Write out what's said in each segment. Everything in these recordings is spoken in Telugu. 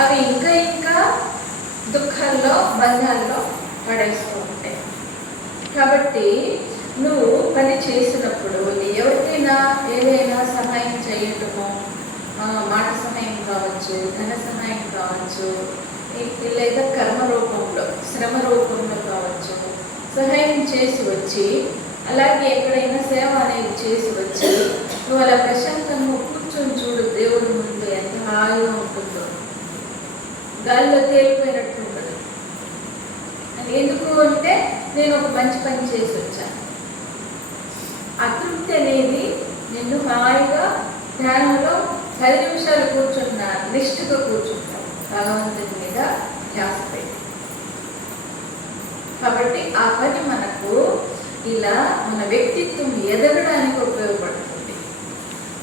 అవి ఇంకా ఇంకా దుఃఖాల్లో బంధాల్లో పడేస్తూ ఉంటాయి. కాబట్టి నువ్వు పని చేసినప్పుడు ఎవరికైనా ఏదైనా సహాయం చేయటము, మాట సహాయం కావచ్చు, ధన సహాయం కావచ్చు, లేదా కర్మ రూపంలో శ్రమ రూపంలో కావచ్చు, సహాయం చేసి వచ్చి అలాగే ఎక్కడైనా సేవ అనేది చేసి వచ్చి నువ్వు అలా ప్రశాంతంగా కూర్చొని చూడు, దేవుడి ముందు ఎంత హాయిగా ఉంటుందో, గాలిలో తేలిపోయినట్టు ఉంటుంది. ఎందుకు అంటే నేను ఒక మంచి పని చేసి వచ్చాను. అతృప్తి అనేది నిన్ను హాయిగా ధ్యానంలో 10 నిమిషాలు కూర్చున్నా, నిష్ఠగా కూర్చుంటావు భగవంతుని మీద ధ్యాస పెట్టి. కాబట్టి ఆ పని మనకు ఇలా మన వ్యక్తిత్వం ఎదగడానికి ఉపయోగపడుతుంది.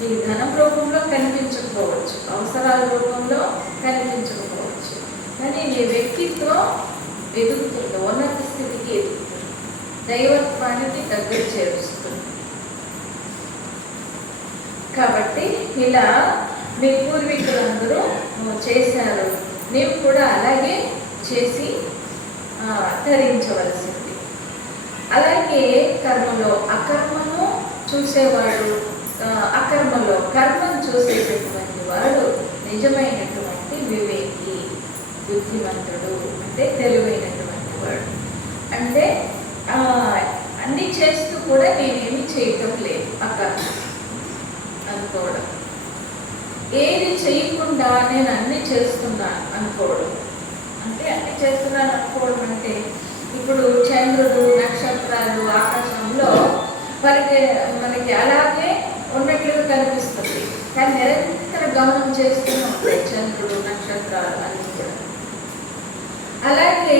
ఇది ధనం రూపంలో కనిపించకపోవచ్చు, అవసరాల రూపంలో కనిపించకపోవచ్చు, కానీ నీ వ్యక్తిత్వం ఎదుగుతుంది, ఉన్నత స్థితికి ఎదుగుతుంది, దైవత్వానికి దగ్గర చేరుస్తుంది. కాబట్టి ఇలా మీ పూర్వీకులందరూ చేశారు, నీవు కూడా అలాగే చేసి ధరించవలసింది. అలాగే కర్మలో అకర్మను చూసేవాడు, అకర్మలో కర్మను చూసేటటువంటి వాడు నిజమైనటువంటి వివేకి, బుద్ధిమంతుడు, అంటే తెలివైనటువంటి వాడు. అంటే అన్నీ చేస్తూ కూడా నేనేమి చేయటం లేదు అకర్మ అనుకోవడం. ఏది చేయకుండా నేను అన్నీ చేస్తున్నాను అనుకోవడం, అంటే అన్నీ చేస్తున్నాను అనుకోవడం అంటే ఇప్పుడు చంద్రుడు, నక్షత్రాలు ఆకాశంలో మనకి అలాగే ఉన్నట్లుగా కనిపిస్తుంది, కానీ నిరంతర గమనం చేస్తూనే ఉంటాయి చంద్రుడు, నక్షత్రాలు అన్నీ కూడా. అలాగే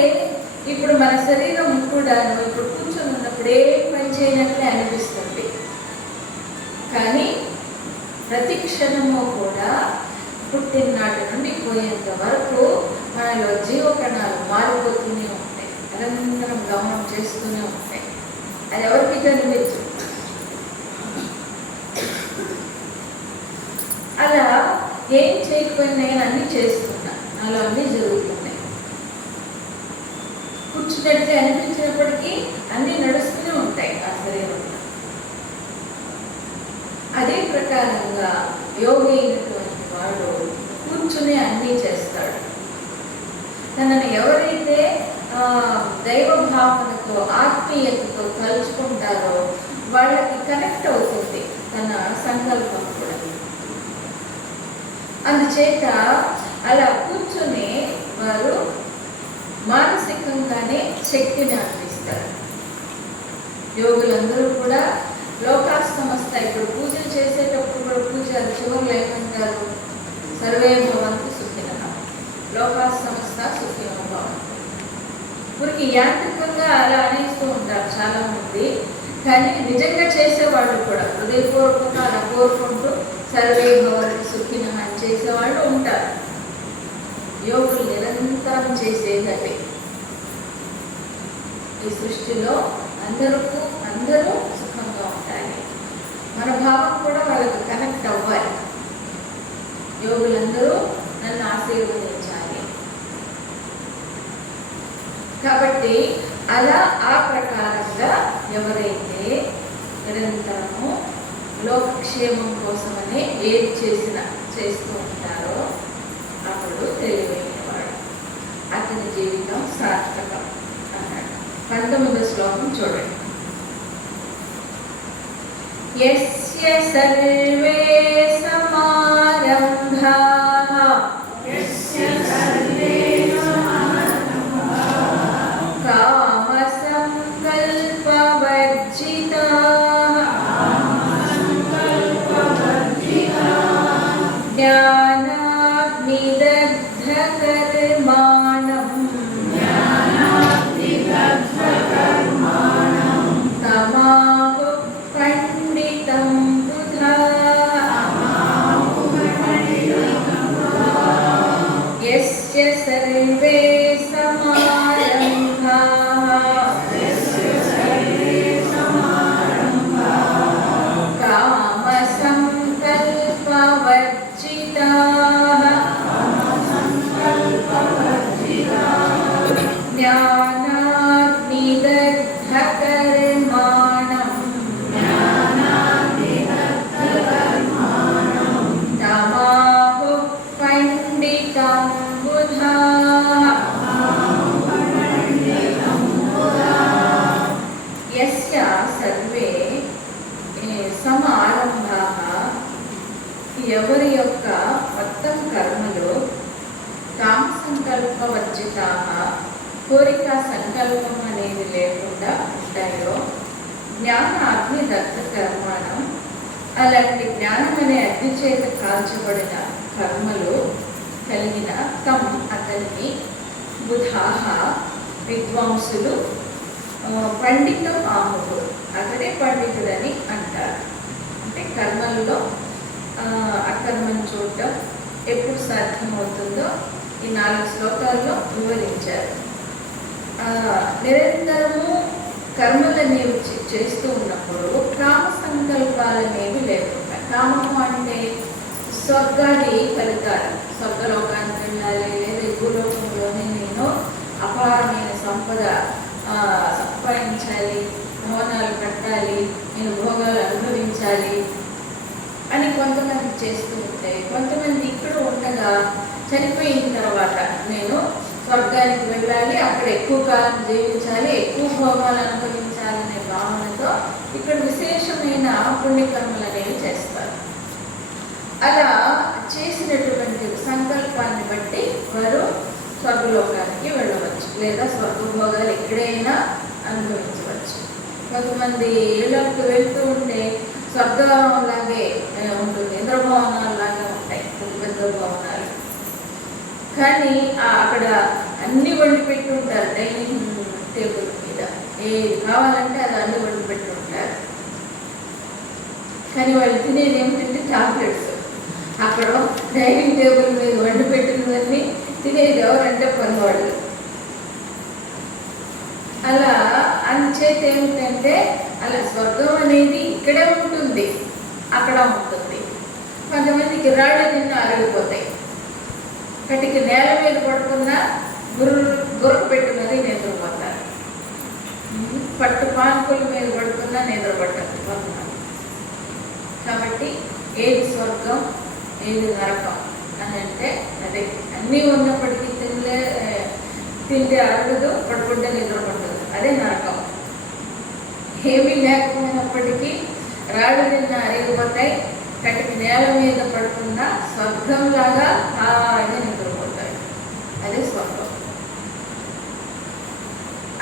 ఇప్పుడు మన శరీరం కూడా ఇప్పుడు కూర్చొని ఉన్నప్పుడు ఏ పని చేయనట్లే అనిపిస్తుంది, కానీ ప్రతి క్షణము కూడా పుట్టిననాటి నుండి పోయేంత వరకు మనలో జీవకణాలు మారిపోతూనే ఉంటాయి, నిరంతరం గమనం చేస్తూనే ఉంటాయి. అది ఎవరికి కనిపించు. అలా ఏం చేయకపోయినా నేను అన్నీ చేస్తున్నా, నాలో అన్నీ జరుగుతున్నాయి. కూర్చున్నట్లే అనిపించినప్పటికీ అన్నీ నడుస్తూనే ఉంటాయి ఆ శరీరంలో. అదే ప్రకారంగా యోగి అయినటువంటి వాడు కూర్చుని అన్నీ చేస్తాడు. తనని ఎవరైతే దైవ భావనతో, ఆత్మీయతతో కలుసుకుంటారో వాళ్ళకి కనెక్ట్ అవుతుంది తన సంకల్పం కూడా. అందుచేత అలా కూర్చుని వారు మానసికంగానే శక్తిని అందిస్తారు. యోగులందరూ కూడా లోకా సమస్త, ఇప్పుడు పూజలు చేసేటప్పుడు కూడా పూజలు చివరిలో ఏమంటారు, సర్వే భవంతు సుఖినః, లోకా సమస్త సుఖినో భవంతు. ఊరికి యాంత్రికంగా అలా అనేస్తూ ఉంటారు చాలామంది, కానీ నిజంగా చేసేవాళ్ళు కూడా హృదయపూర్వకంగా అలా కోరుకుంటూ సర్వే భవంతు సుఖినః అని చేసేవాళ్ళు ఉంటారు. యోగులు నిరంతరం చేసేది ఈ సృష్టిలో అందరూ సుఖంగా ఉండాలి, మన భావం కూడా వాళ్ళకి కనెక్ట్ అవ్వాలి, యోగులందరూ నన్ను ఆశీర్వదించాలి. కాబట్టి అలా ఆ ప్రకారంగా ఎవరైతే నిరంతరము లోకక్షేమం కోసమనే ఏది చేస్తూ ఉంటారో అప్పుడు తెలివైనవాడు, అతని జీవితం సార్థకం అన్నాడు. 19వ శ్లోకం చూడండి. యస్య సర్వే సమారంభాః కామ సంకల్పవర్జితాః జ్ఞానాగ్నిదగ్ధ కర్మాణం తమాహు పండితం బుధా. యస్య సర్వే సమారంభాః కామ సంకల్పవర్జితాః యొక్క మొత్తం కర్మలు కామ సంకల్ప వర్జితా, కోరిక సంకల్పం అనేది లేకుండా ఉంటాయో జ్ఞాన అగ్ని దగ్ధ కర్మాణం, అలాంటి జ్ఞానం అనే అగ్ని చేత కాల్చబడిన కర్మలు కలిగిన తమ్ అతన్ని బుధాహ విద్వాంసులు పండిత మాముడు, అతడే పండితుడని అంటారు. అంటే కర్మల్లో అకర్మను చూడటం ఎప్పుడు సాధ్యమవుతుందో ఈ 4 శ్లోకాల్లో వివరించారు. నిరంతరము కర్మలనేవి చేస్తూ ఉన్నప్పుడు కామ సంకల్పాలనేవి లేకుండా, కామము అంటే స్వర్గాది ఫలితాలు, స్వర్గలోకానికి వెళ్ళాలి లేదా భూలోకంలోనే నేను అపారమైన సంపద సంపాదించాలి, భవనాలు కట్టాలి, నేను భోగాలు అనుభవించాలి అని కొంతమంది చేస్తూ ఉంటాయి. కొంతమంది ఇక్కడ ఉండగా చనిపోయిన తర్వాత నేను స్వర్గానికి వెళ్ళాలి, అక్కడ ఎక్కువ కాలం జీవించాలి, ఎక్కువ భోగాలు అనుభవించాలనే భావనతో ఇక్కడ విశేషమైన పుణ్యకర్మలు అనేవి చేస్తారు. అలా చేసినటువంటి సంకల్పాన్ని బట్టి వారు స్వర్గలోకానికి వెళ్ళవచ్చు లేదా స్వర్గభోగాలు ఎక్కడైనా అనుభవించవచ్చు. కొంతమంది ఇళ్లకు వెళ్తూ ఉంటే స్వర్గంలాగే ఉంటుంది, ఇంద్రభవనాలు లాగా ఉంటాయి పెద్ద పెద్ద భవనాలు. కానీ అక్కడ అన్ని వండి పెట్టి ఉంటారు, డైనింగ్ టేబుల్ మీద ఏది కావాలంటే అది అన్ని వండి పెట్టి ఉంటారు. కానీ వాళ్ళు తినేది ఏమిటంటే టాబ్లెట్స్. అక్కడ డైనింగ్ టేబుల్ మీద వండి పెట్టినవన్నీ తినేది ఎవరంటే పనివాళ్ళు. అలా అందుచేత ఏమిటంటే అలా స్వర్గం అనేది ఇక్కడే ఉంటుంది, అక్కడ ఉంటుంది. కొంతమందికి రాళ్ళు తిన్న అరిగిపోతాయి, కటికి నేల మీద పడుకున్నా గుర్రకు పెట్టినది నిద్రపోతారు, పట్టు పాన్పుల మీద పడుకున్నా నిద్రపట్టదు కొంతమంది. కాబట్టి ఏది స్వర్గం ఏది నరకం అని అంటే అదే, అన్నీ ఉన్నప్పటికీ తింటే అరగదు, పడుకుంటే నిద్ర పట్టదు, అదే నరకం. ఏమీ లేకపోయినప్పటికీ రాళ్ళు తిన్న అరిగిపోతాయి, కటికి నేల మీద పడుకున్నా స్వర్గంలాగా హాయిగా నిద్రపోతాయి, అదే స్వర్గం.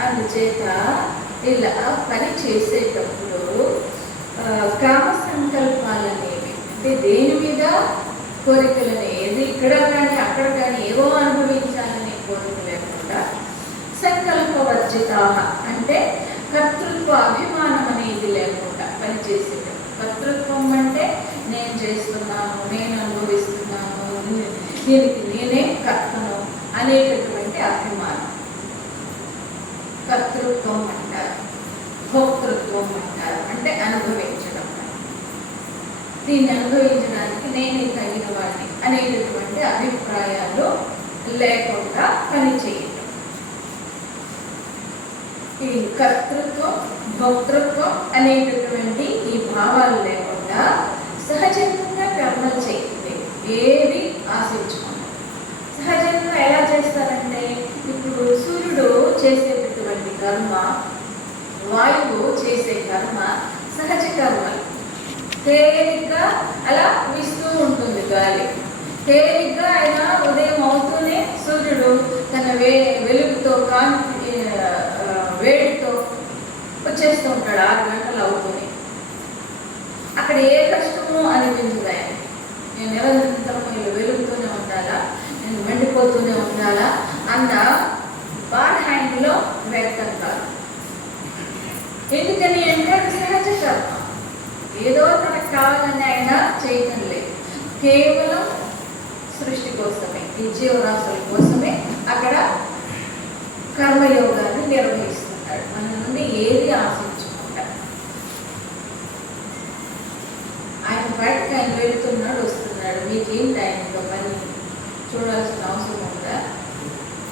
అందుచేత ఇలా పని చేసేటప్పుడు కామ సంకల్పాలనేవి అంటే దేని మీద కోరికలని, ఏది ఇక్కడ కానీ అక్కడ కానీ ఏవో అనుభవించాలనే కోరిక లేకుండా సంకల్పవర్జిత అంటే కర్తృత్వ అభిమానం అనేది లేకుండా పనిచేసేటప్పుడు. కర్తృత్వం అంటే నేను చేస్తున్నాను, నేను అనుభవిస్తున్నాను, దీనికి నేనే కర్తను అనేటటువంటి అభిమానం కర్తృత్వం అంటారు. భోక్తృత్వం అంటారు, అంటే అనుభవించడం. దీన్ని అనుభవించడానికి నేనే తగిన వాడిని అనేటటువంటి అభిప్రాయాలు లేకుండా పనిచేయటం. ఈ కర్తృత్వం భోక్తృత్వం అనేటటువంటి ఈ భావాలు లేకుండా సహజంగా కర్మలు చేయండి, ఏది ఆశించుకోండి. సహజంగా ఎలా చేస్తారంటే ఇప్పుడు సూర్యుడు చేసేటటువంటి కర్మ, వాయువు చేసే కర్మ సహజ కర్మలు. తేలిగ్గా అలా వీస్తూ ఉంటుంది గాలి, తేలిగ్గా అయినా ఉదయం అవుతూనే సూర్యుడు తన వెలుగుతో వేడితో వచ్చేస్తూ ఉంటాడు 6 గంటలు అవుతూనే. అక్కడ ఏ కష్టమో అనిపించదు ఆయన. నేను నిరంతరం వెలుగుతూనే ఉండాలా, నేను మండిపోతూనే ఉండాలా అన్న బాధ ఆయనలో వ్యక్తం కాదు. ఎందుకని అంటే అది సహజ కర్మ, ఏదో తనకు కావాలని ఆయన చేయటం లేదు, కేవలం సృష్టి కోసమే, ఈ జీవరాశుల కోసమే అక్కడ కర్మయోగాన్ని నిర్వహిస్తున్నాడు. మన నుండి ఏది ఆశించకుండా ఆయన బయటకు ఆయన వెళుతున్నాడు, వస్తున్నాడు. మీకేంటి ఆయనతో పని చూడాల్సిన అవసరం ఉందా?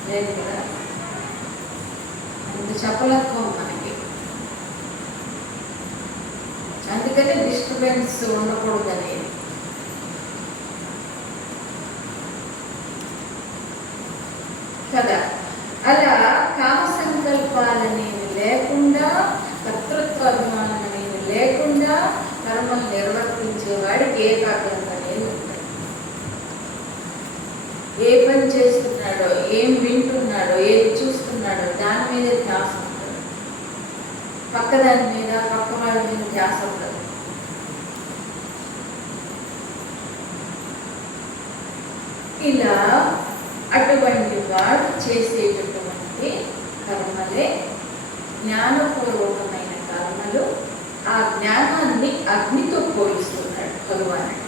లేదు కదా. అంత చెప్పలత్వం మనకి. అందుకనే డిస్టర్బెన్స్ ఉండకూడదు అనేది. కదా, అలా కామ సంకల్పాలనేవి లేకుండా, కర్తృత్వ అభిమానం అనేవి లేకుండా కర్మలు నిర్వర్తించే వాడికి ఏకాగ్రత అనేది ఉంటుంది. ఏ పని చేస్తున్నాడో, ఏం వింటున్నాడో, ఏది చూస్తున్నాడో దాని మీద ధ్యాస ఉంటుంది. పక్క దాని మీద, పక్క వాళ్ళ మీద ధ్యాస ఉండదు. ఇలా అటువంటి వాడు చేసేటటువంటి కర్మలే జ్ఞానపూర్వకమైన కర్మలు. ఆ జ్ఞానాన్ని అగ్నితో పోలిస్తున్నాడు భగవానుడు.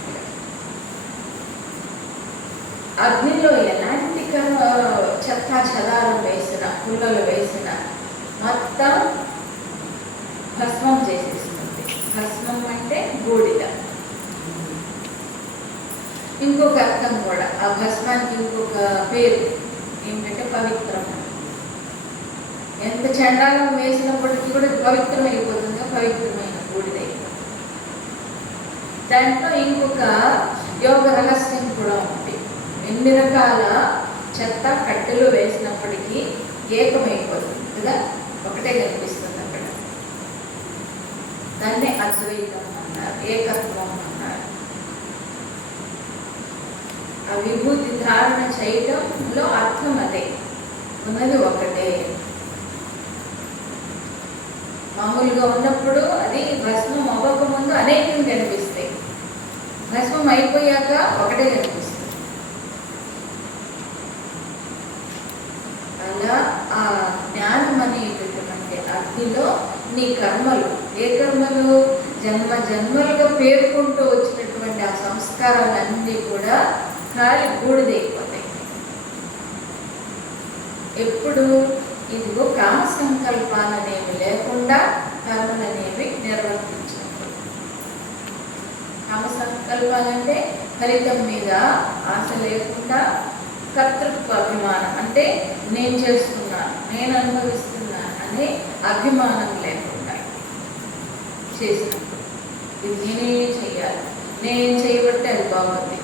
అగ్నిలో ఎలాంటి చెత్త చెదారం వేసిన, పుల్లలు వేసిన మొత్తం భస్మం చేసేస్తుంది. భస్మం అంటే బూడిద. ఇంకొక అర్థం కూడా, ఆ భస్మానికి ఇంకొక పేరు ఏమిటంటే పవిత్రం. ఎంత చండాలం వేసినప్పటికీ కూడా పవిత్రం అయిపోతుంది, పవిత్రమైన బూడిద. దాంట్లో ఇంకొక యోగ రహస్యం కూడా ఉంది. ఎన్ని రకాల చెత్త కట్టెలు వేసినప్పటికీ ఏకమైపోతుంది కదా, ఒకటే కనిపిస్తుంది అక్కడ. దాన్నే అద్వైతం అన్నారు, ఏకత్వం అన్నారు. ఆ విభూతి ధారణ చేయటంలో అర్థం అదే, ఉన్నది ఒకటే. మామూలుగా ఉన్నప్పుడు అది భస్మం అవ్వక ముందు అనేకం కనిపిస్తాయి, భస్మం అయిపోయాక ఒకటే కనిపిస్తుంది. అలా ఆ జ్ఞానం అనేటటువంటి అగ్నిలో నీ కర్మలు, ఏ కర్మలు, జన్మ జన్మలుగా పేర్కొంటూ వచ్చినటువంటి ఆ సంస్కారాలన్నీ కూడా ఖాళీ బూడిదైపోతాయి. ఎప్పుడు ఇదిగో కామ సంకల్పాలనేవి లేకుండా కర్మలనేవి నిర్వర్తించినప్పుడు. కామ సంకల్పాలంటే ఫలితం మీద ఆశ లేకుండా, కర్తృత్వ అభిమానం అంటే నేను చేస్తున్నాను, నేను అనుభవిస్తున్నాను అనే అభిమానం లేకుండా చేసినప్పుడు. ఇది నేనే చేయాలి, నేను చేయబట్టి అది బాగుంది.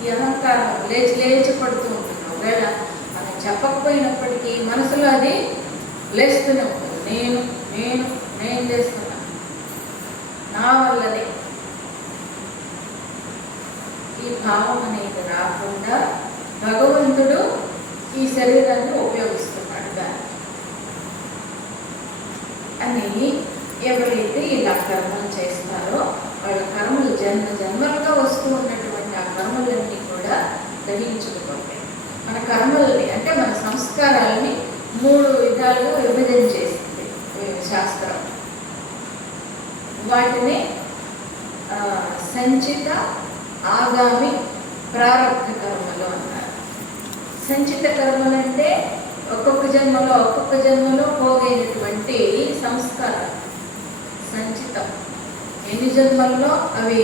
ఈ అహంకారం లేచి లేచి పడుతూ ఉంటుంది. ఒకవేళ మనం చెప్పకపోయినప్పటికీ మనసులో అది లేస్తూనే ఉంటుంది. నేను నేను నేను చేస్తున్నాను, నా వల్లనే. ఈ భావం అనేది రాకుండా భగవంతుడు ఈ శరీరాన్ని ఉపయోగిస్తున్నాడు దాన్ని అని ఎవరైతే ఇలా కర్మలు చేస్తారో వాళ్ళ కర్మలు జన్మ జన్మలుగా వస్తూ ఉన్నటువంటి ఆ కర్మలన్నీ కూడా గ్రహించుకుపోతాయి. మన కర్మల్ని అంటే మన సంస్కారాలని 3 విధాలుగా విభజన చేసింది శాస్త్రం. వాటిని సంచిత, ఆగామి, ప్రారబ్ధ కర్మలు అన్నారు. సంచిత కర్మలు అంటే ఒక్కొక్క జన్మలో పోగైనటువంటి సంస్కారం సంచితం. ఎన్ని జన్మల్లో అవి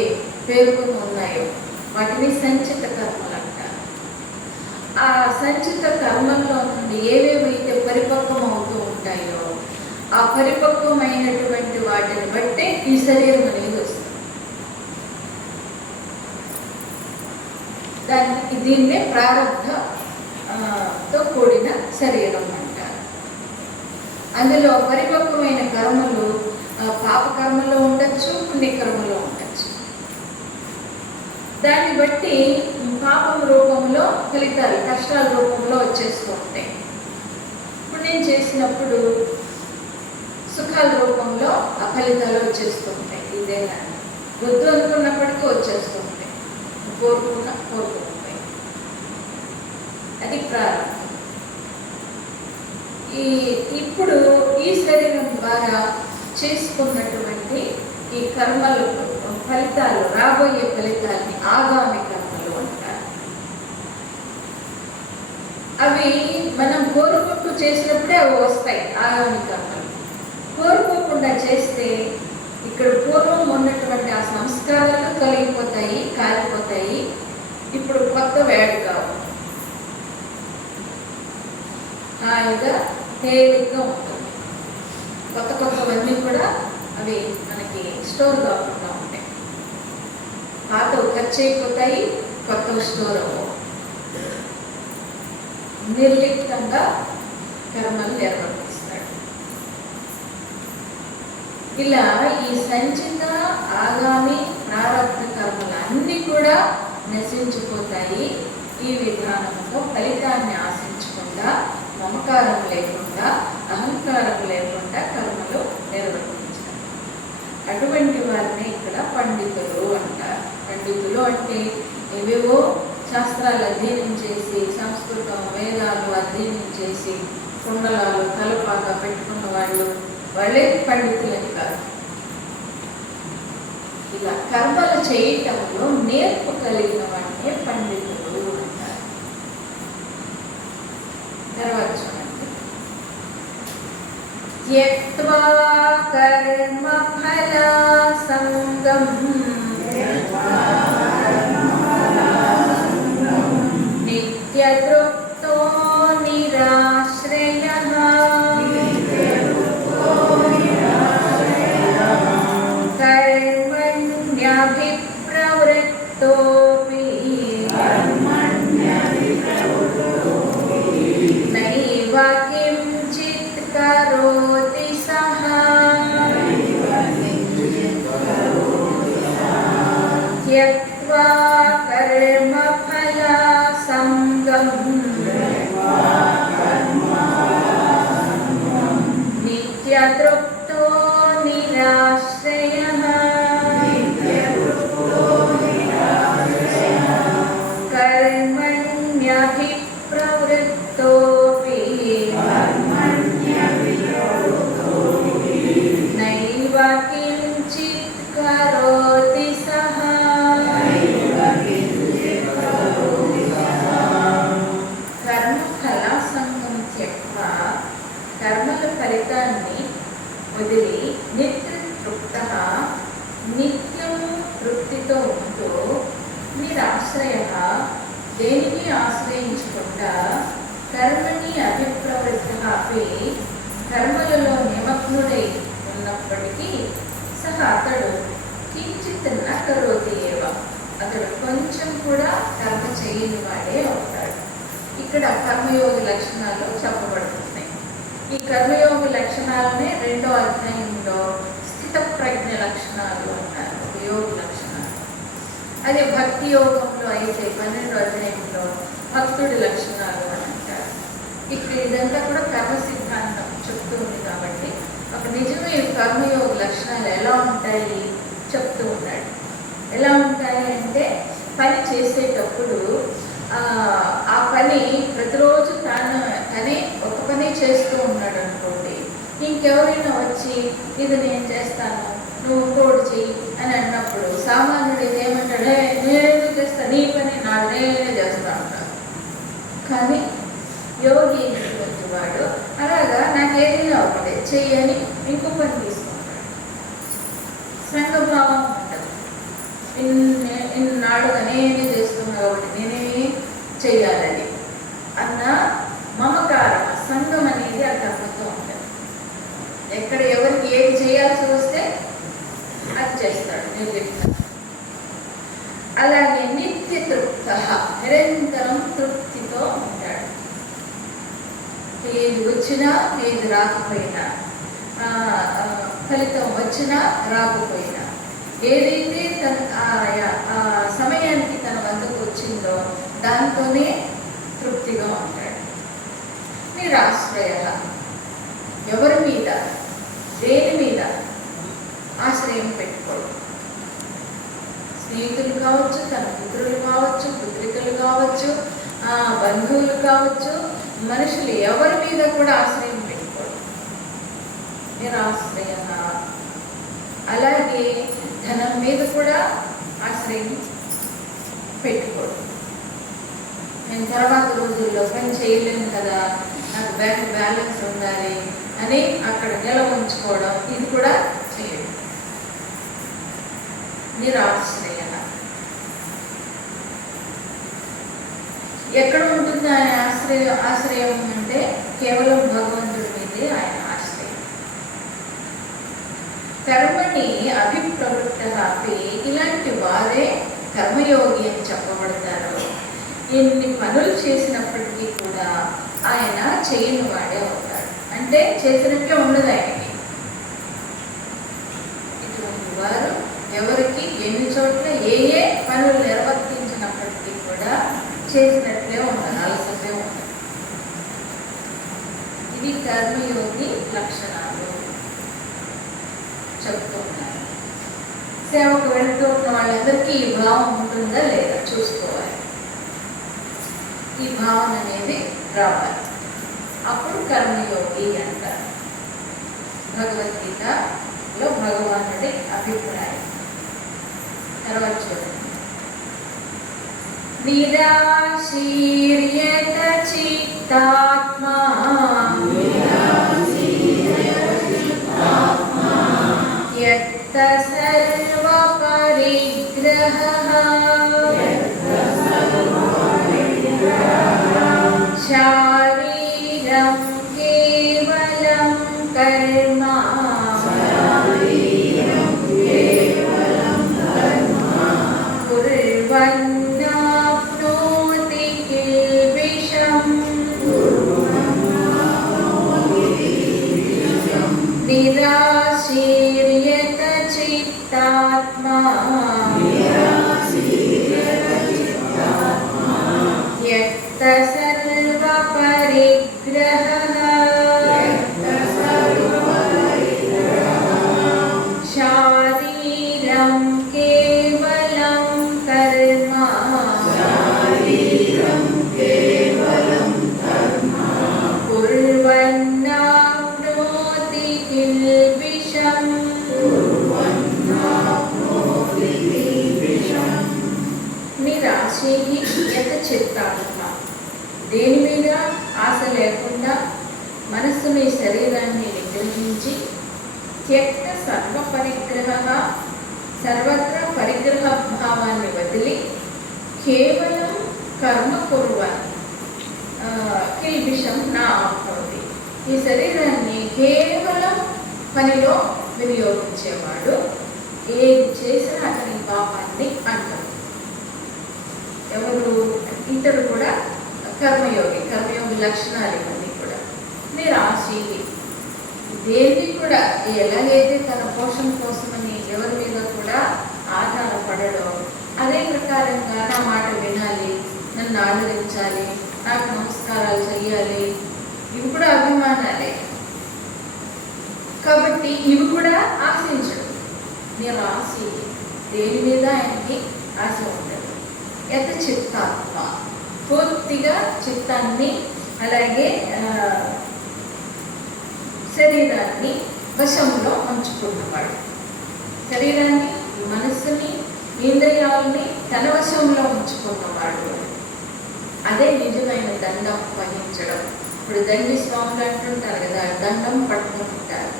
పేర్కొని ఉన్నాయో వాటిని సంచిత కర్మలు అంటారు. ఆ సంచిత కర్మల్లో నుండి ఏవేవైతే పరిపక్వం అవుతూ ఉంటాయో ఆ పరిపక్వమైనటువంటి వాటిని బట్టే ఈ శరీరం అనేది వస్తుంది. దీన్నే ప్రారబ్ధతో కూడిన శరీరం అంటారు. అందులో పరిపక్వమైన కర్మలు పాపకర్మలో ఉండొచ్చు, పుణ్యకర్మలో ఉండొచ్చు. దాన్ని బట్టి పాపం రూపంలో ఫలితాలు కష్టాల రూపంలో వచ్చేస్తూ ఉంటాయి. పుణ్యం చేసినప్పుడు సుఖాల రూపంలో ఆ ఫలితాలు వచ్చేస్తూ ఉంటాయి. ఇదేనా వద్దు అనుకున్నప్పటికీ వచ్చేస్తూ ఉంటాయి, కోరుకుంటాయి. అది ప్రారంభం. ఇప్పుడు ఈ శరీరం ద్వారా చేసుకున్నటువంటి ఈ కర్మలు ఫలితాలు, రాబోయే ఫలితాలని ఆగామి కర్మలు అంటారు. అవి మనం కోరుకుంటూ చేసినప్పుడే అవి వస్తాయి. ఆగామి కర్మలు కోరుకోకుండా చేస్తే ఇక్కడ పూర్వం ఉన్నటువంటి ఆ సంస్కారాలు తొలగిపోతాయి, కాలిపోతాయి. ఇప్పుడు కొత్త వేడి కావు, హాయిగా తేలిగ్గా ఉంటుంది. కొత్తవన్నీ కూడా అవి మనకి స్టోర్ కాకుండా ఉంటాయి. పాతవి ఖర్చు అయిపోతాయి, కొత్తవి స్టోర్ అవ్వవు. నిర్లిప్తంగా కర్మలు నిర్వర్తిస్తాడు. ఇలా ఈ సంచిత, ఆగామి, ప్రారబ్ధ కర్మలు అన్నీ కూడా నశించిపోతాయి. ఈ విధానంలో ఫలితాన్ని ఆశించకుండా, మమకారం లేకుండా, అహంకారం లేకుండా కర్మలు నిర్వర్తించాలి. అటువంటి వారిని ఇక్కడ పండితులు అంటారు. పండితులు అంటే ఏవేవో శాస్త్రాలు అధ్యయనం చేసి, సంస్కృతం వేదాలు అధ్యయనం చేసి కుండలాలు తలపాగా పెట్టుకున్న వాళ్ళే పండితులని కాదు. ఇలా కర్మలు చేయటంలో నేర్పు కలిగిన వాడినే పండితులు అంటారు. తర్వాత చూడండి, త్యక్త్వా కర్మ ఫల సంగం నిత్యతృప్తో నిరాశ్రయః కర్మణ్యభిప్రవృత్తోపి నైవ కించిత్ కరోతి సః త్యక్త్వా కర్మఫల సంగం నిత్యతృప్తో నిరాశ్రయః కర్మణ్యభిప్రవృత్తోపి నైవ కించిత్ కరోతి సః కర్మఫల సంగం త్యక్త్వా కర్మల ఫలితాన్ని వదిలి నిత్యతృప్తః నిత్యము తృప్తితో ఉంటూ నిరాశ్రయః దేనిని ఆశ్రయించకుండా కర్మని అభిప్రవృత్తః అపి కర్మలలో నిమగ్నుడై ఉన్నప్పటికీ సహ అతడు కించిత్ న కరోతి ఏవ అతడు కొంచెం కూడా కర్మ చేయని వాడే అవుతాడు. ఇక్కడ కర్మయోగి లక్షణాలు చెప్పబడుతున్నాయి. ఈ కర్మయోగి లక్షణాలనే 2వ అధ్యాయంలో స్థిత ప్రజ్ఞ లక్షణాలు అంటారు, యోగి లక్షణాలు. అదే భక్తి యోగంలో అయితే 12వ అధ్యాయంలో భక్తుడి లక్షణాలు అని అంటారు. ఇక్కడ ఇదంతా కూడా కర్మ సిద్ధాంతం చెప్తూ ఉంది కాబట్టి ఒక నిజమైన కర్మయోగ లక్షణాలు ఎలా ఉంటాయి చెప్తూ ఉన్నాడు. ఎలా ఉంటాయి అంటే పని చేసేటప్పుడు ఆ పని ప్రతిరోజు తనే ఒక పని చేస్తూ ఉన్నాడు అనుకోండి, ఇంకెవరైనా వచ్చి ఇది నేను చేస్తాను నువ్వు తోడు చెయ్యి అని అన్నప్పుడు సామాన్యుడు ఏమంటాడు, నేను చేస్తా నీ పని నేనే చేస్తా ఉంటాను. కానీ యోగి వంటి వాడు అలాగా నాకు ఏదైనా ఒకటే చెయ్యని ఇంకో పని తీసుకుంటాడు. సంఘభావం ఉంటుంది. ఇన్నాళ్ళుగా నేనే చేస్తున్నా కాబట్టి నేనే చెయ్యాలని అన్న మమకారం, సంఘం అనేది ఆ కర్మతో ఉంటుంది. ఎక్కడ ఎవరికి ఏది చేయాల్సి వస్తే అది చేస్తాడు, నిర్లిప్త. అలాగే నిత్య తృప్త నిరంతరం తృప్తితో ఉంటాడు. ఏది వచ్చినా ఏది రాకపోయినా, ఫలితం వచ్చినా రాకపోయినా, ఏదైతే తన ఆ సమయానికి తన వద్దకు వచ్చిందో దాంతోనే తృప్తిగా ఉంటాడు. నిరాశ్రయ ఎవరి మీద దేని మీద ఆశ్రయం పెట్టుకోడు. స్నేహితులు కావచ్చు, తన పుత్రులు కావచ్చు, పుత్రికలు కావచ్చు, బంధువులు కావచ్చు, మనుషులు ఎవరి మీద కూడా ఆశ్రయం పెట్టుకోడు. నిరాశ్రయ. అలాగే ధనం మీద కూడా ఆశ్రయం పెట్టుకోడు. నేను తర్వాత రోజుల్లో పని చేయలేను కదా, నాకు బ్యాంక్ బ్యాలెన్స్ ఉండాలి అని అక్కడ నిలవ ఉంచుకోవడం, ఇది కూడా చేయడు. నిరాశ్రయ. ఎక్కడ ఉంటుంది ఆయన ఆశ్రయం అంటే కేవలం భగవంతుడి మీదే ఆయన ఆశ్రయం. కర్మని అభిప్రవృత్త అపి ఇలాంటి వారే కర్మయోగి అని చెప్పబడతారు. ఎన్ని పనులు చేసినప్పటికీ కూడా ఆయన చేయని వాడే అవుతాడు. అంటే చేసినట్లే ఉండదు ఆయనకి. ఇటువంటి వారు ఎవరికి ఎన్ని చోట్ల ఏ పనులు నిర్వర్తించినప్పటికీ కూడా చేసినట్లే ఉండదు, అలసటే ఉండదు. ఇవి కర్మయోగి లక్షణాలు చెప్తున్నారు. సేవకు వెళుతూ ఉన్న వాళ్ళందరికీ ఈ భావం ఉంటుందా లేదా చూసుకోవాలి. ఈ భావన అనేది రావాలి, అప్పుడు కర్మయోగి అంటారు. భగవద్గీతలో భగవానుడి అభిప్రాయం. తర్వాత చూడండి. నిరాశీర్యత చిత్తాత్మా త్యక్త సర్వ పరిగ్రహః శారీరం కేవలం కర్మ కుర్వన్నాప్నోతి కిల్బిషం నిరాశీర్యత చిత్తాత్మా త్యక్త సర్వ పరిగ్రహః శారీరం కేవలం కర్మ కుర్వన్నాప్నోతి కిల్బిషం నిరాశీ యత చిత్తాత్మ దేని మీద ఆశ లేకుండా మనస్సుని శరీరాన్ని నిగ్రహించి త్యక్త సర్వ పరిగ్రహ సర్వత్ర పరిగ్రహ భావాన్ని వదిలి కేవలం కర్మ కుర్వన్ కిల్బిషం నా ఆప్నోతి ఈ శరీరాన్ని కేవలం పనిలో వినియోగించేవాడు ఏది చేసినా అతని పాపాన్ని అంటారు. ఎవరు? ఇతడు కూడా కర్మయోగి లక్షణాలు ఇవన్నీ కూడా. నిరాశీ దేన్ని కూడా ఎలాగైతే తన పోషణ కోసమని ఎవరి మీద కూడా ఆధారపడడో అదే ప్రకారంగా నా మాట వినాలి, నన్ను ఆదరించాలి, నాకు నమస్కారాలు చేయాలి, ఇవి కూడా అభిమానాలే కాబట్టి ఇవి కూడా ఆశించడు. నిరాశీ దేని మీద ఆయనకి ఆశ ఉండదు. యత చిత్తాత్మ పూర్తిగా చిత్తాన్ని అలాగే శరీరాన్ని వశంలో ఉంచుకున్నవాడు. శరీరాన్ని, మనస్సుని, ఇంద్రియాలని తన వశంలో ఉంచుకున్నవాడు. అదే నిజమైన దండం వహించడం. ఇప్పుడు దండి స్వాములు అంటుంటారు కదా, దండం పట్టుకుంటారు.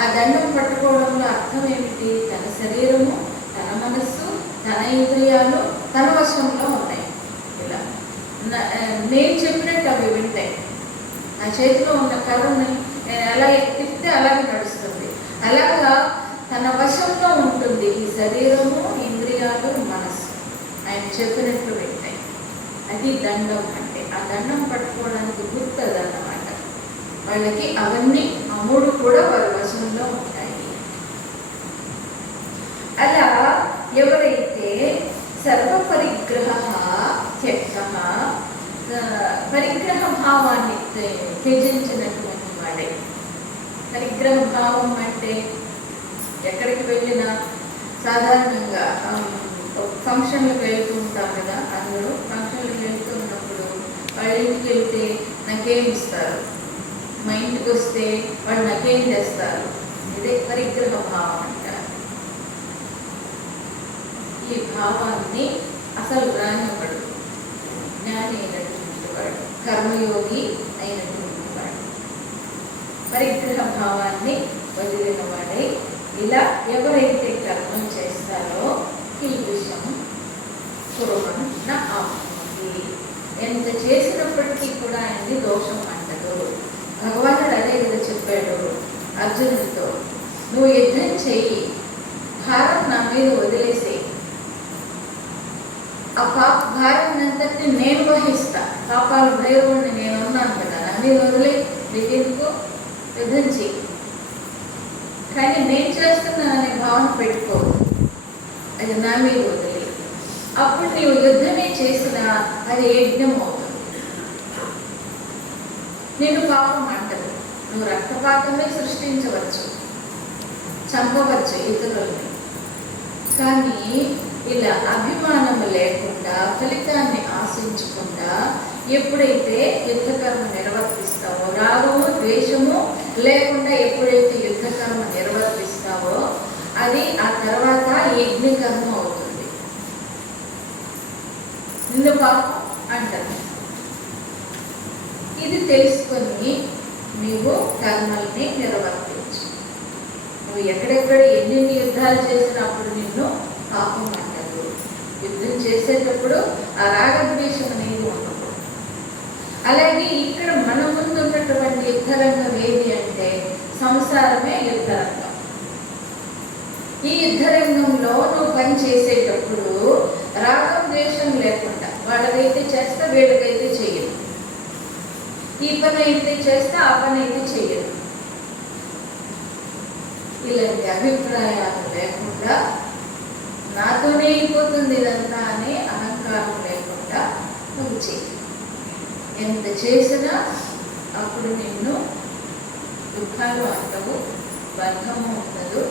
ఆ దండం పట్టుకోవడంలో అర్థం ఏమిటి? తన శరీరము, తన మనస్సు, తన ఇంద్రియాలు తన వశంలో ఉన్నాయి. ఇలా నేను చెప్పినట్టు అవి వింటాయి. నా చేతిలో ఉన్న కర్రని నేను ఎలా తిప్పితే అలాగే నడుస్తుంది. అలాగా తన వశంలో ఉంటుంది ఈ శరీరము, ఇంద్రియాలు, మనస్సు. ఆయన చెప్పినట్లు వింటాయి. అది దండం అంటే. ఆ దండం పట్టుకోవడానికి గుర్తుందన్నమాట. వాళ్ళకి అవన్నీ ఆ మూడు కూడా వారి వశంలో ఉంటాయి. అలా ఎవరైతే సర్వ పరిగ్రహ త్యక్త పరిగ్రహ భావాన్ని త్యజించినటువంటి వాడే. పరిగ్రహ భావం అంటే ఎక్కడికి వెళ్ళినా సాధారణంగా ఫంక్షన్లకు వెళ్తూ ఉంటాం కదా, అందరూ ఫంక్షన్లకు వెళ్తూ ఉన్నప్పుడు వాళ్ళ ఇంటికి వెళ్తే నాకేం ఇస్తారు, మా ఇంటికి వస్తే వాళ్ళు నాకేం చేస్తారు, ఇదే పరిగ్రహ భావం అంటారు. ఈ భావాన్ని అసలు రానివ్వడు జ్ఞాని అయినటువంటి వాడు, కర్మయోగి అయినటువంటి వాడు. పరిగ్రహ భావాన్ని వదిలిన వాడై ఇలా ఎవరైతే కర్మం చేస్తారో కిల్బిషం కుర్వన్ నా ఆప్నోతి ఎంత చేసినప్పటికీ కూడా ఆయనది దోషం అంటదు. భగవానుడు అదే కదా చెప్పాడు అర్జునుడితో, నువ్వు యుద్ధం చెయ్యి, భారం నా మీద వదిలేసి ఆ పాప భారాన్నంతటిని నేను వహిస్తా, పాపాలు భైరవుడిని నేను ఉన్నాను కదా, నా మీద వదిలే నీకెందుకు యుద్ధం చెయ్యి, కానీ నేను చేస్తున్నాననే భావన పెట్టుకో, అది నా మీద వదిలే. అప్పుడు అప్పుడు నీవు యుద్ధమే చేసినా అది యజ్ఞం అవుతుంది. నేను పాపం అంటదు. నువ్వు రక్తపాతమే సృష్టించవచ్చు, చంపవచ్చు ఇతరులని, కానీ ఇలా అభిమానము లేకుండా ఫలితాన్ని ఆశించకుండా ఎప్పుడైతే యుద్ధకర్మ నిర్వర్తిస్తావో, రాగము ద్వేషము లేకుండా ఎప్పుడైతే యుద్ధకర్మ నిర్వర్తిస్తావో అది ఆ తర్వాత యజ్ఞకర్మ అవుతుంది. నిన్ను పాపం అంటారు. ఇది తెలుసుకొని నీవు కర్మల్ని నిర్వర్తించు. నువ్వు ఎక్కడెక్కడ ఎన్ని యుద్ధాలు చేసినప్పుడు నిన్ను పాపం అంటారు. యుద్ధం చేసేటప్పుడు ఆ రాగద్వేషం అనేది ఉండదు. అలాగే ఇక్కడ మన ముందు ఉన్నటువంటి యుద్ధరంగం ఏది అంటే సంసారమే యుద్ధరంగం. ఈ యుద్ధరంగంలో నువ్వు పని చేసేటప్పుడు రాగం ద్వేషం లేకుండా వాళ్ళకైతే చేస్తా, వీళ్ళకైతే చెయ్యదు, ఈ పని అయితే చేస్తా, ఆ పని అయితే చెయ్యదు, ఇలాంటి అభిప్రాయాలు లేకుండా నాతోనే అయిపోతుంది ఇదంతా అనే అహంకారం లేకుండా నువ్వు చెయ్యి. ఎంత చేసినా అప్పుడు నిన్ను దుఃఖాలు అంటవు, బంధము ఉండదు,